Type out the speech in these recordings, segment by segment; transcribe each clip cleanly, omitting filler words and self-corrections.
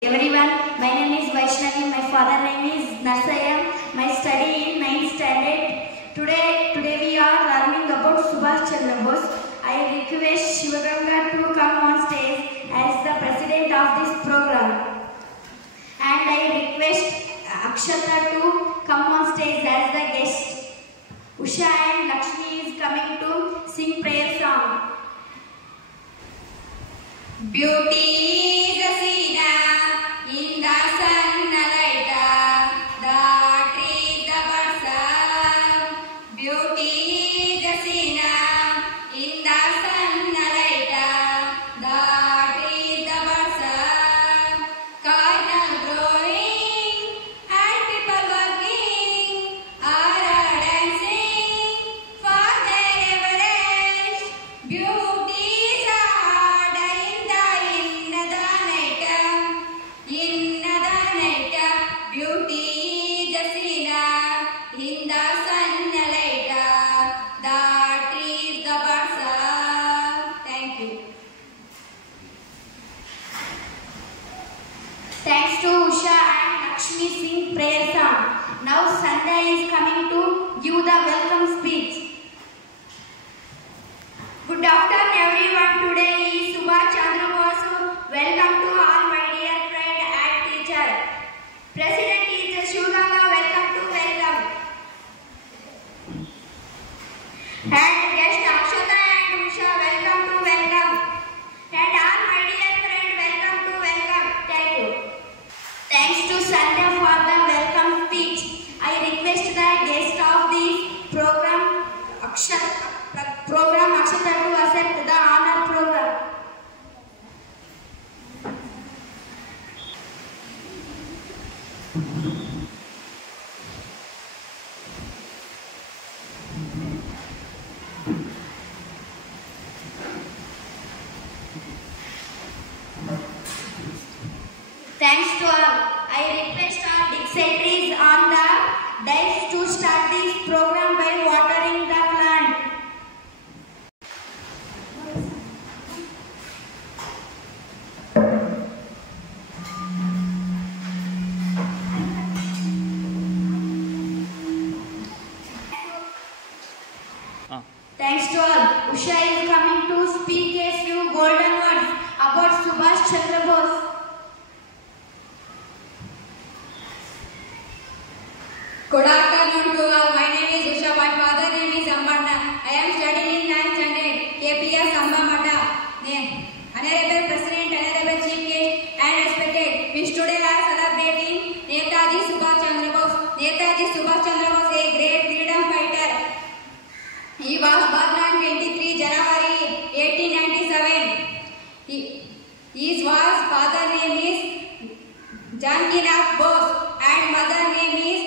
Everyone, my name is Vaishnavi. My father name is Narsayam. My study in 9th standard. Today we are learning about Subhash Chandra Bose. I request Shivaganga to come on stage as the president of this program. And I request Akshata to come on stage as the guest. Usha and Lakshmi is coming to sing prayer song. Beauty is a seed in the sunlight, the trees, the birds. Beauty is a seed in the sunlight, the trees, the birds. Corn growing and people working are dancing for their evidence. Beauty is a beauty the scene in the sunlight, the trees, the birds. Thank you. Thanks to Usha and Lakshmi sing prayer song. Now Sandhya is coming to give the welcome speech. Good afternoon everyone. Today is Subhash Chandra Bose. Welcome to all my dear friend and teacher. President is Shivaganga. Welcome to welcome. And guest Akshata and Usha. Welcome to welcome. And all my dear friend. Welcome to welcome. Thank you. Thanks to Sandhya for the welcome speech. I request the guest of this program, Akshata, to accept the honor program. Thanks to all. I request all dignitaries on the dais to start this program by watering the plant. Thanks to all. Usha is coming to speak a few golden words about Subhash Chandra Bose. Good afternoon to all. My name is Usha. My father name is Ambarna. I am studying in 9th standard. KPS Ambamata. Honorable President, Honorable Chief Guest, and respected. We today are celebrating Netaji Subhash Chandra Bose. Netaji Subhash Chandra Bose, a great freedom fighter. He was born on 23 January 1897. His father name is Janakinath Bose and mother name is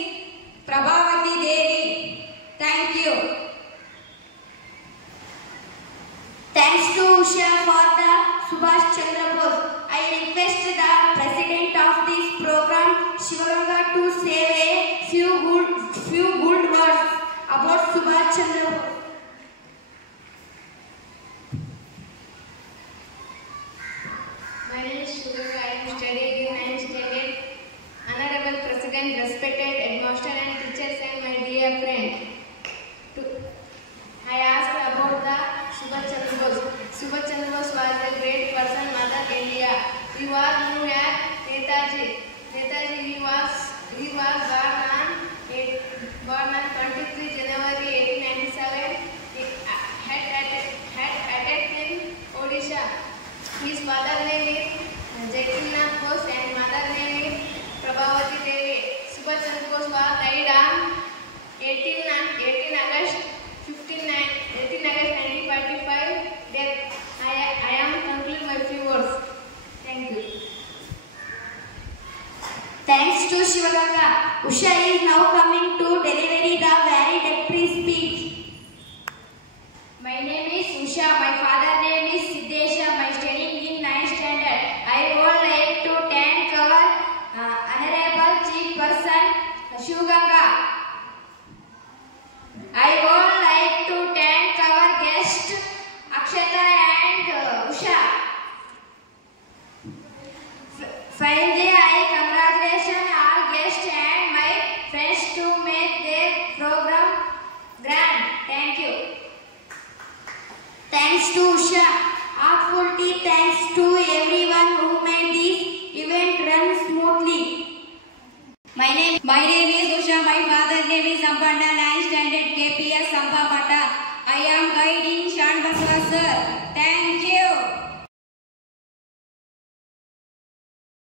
Prabhavati Devi. Thank you. Thanks to Usha for the Subhash Chandra Bose. I request the president of this program, Shivaganga, to say a few good words about Subhash Chandra Bose. My name is Shivaganga. I am studying in 9th standard. Honorable President, respected headmaster and teachers, and my dear friend. I asked about the Subhash Chandra Bose. Subhash Chandra Bose was a great person, Mother India. He was known as Netaji. He was born on 23 January 1897. He had attacked in Odisha. His father name is Janakinath Bose and mother name is Prabhavati Devi. Subhash Chandra Bose was died on 18 August 1945. I am conclude my few words. Thank you. Thanks to Shivaganga. Usha is now coming to deliver the valedictory speech. My name is Usha. My father name is Siddesha. My studying in 9th standard. I would like to thank our honorable chief person, Shivaganga. I would like to thank our guest, Akshata and Usha. Finally, Thanks to Usha. Heartfully thanks to everyone who made this event run smoothly. My name is Usha. My father name is Ambarna. 9th standard KPS Sambamata. I am guiding Shan Baswa sir. Thank you.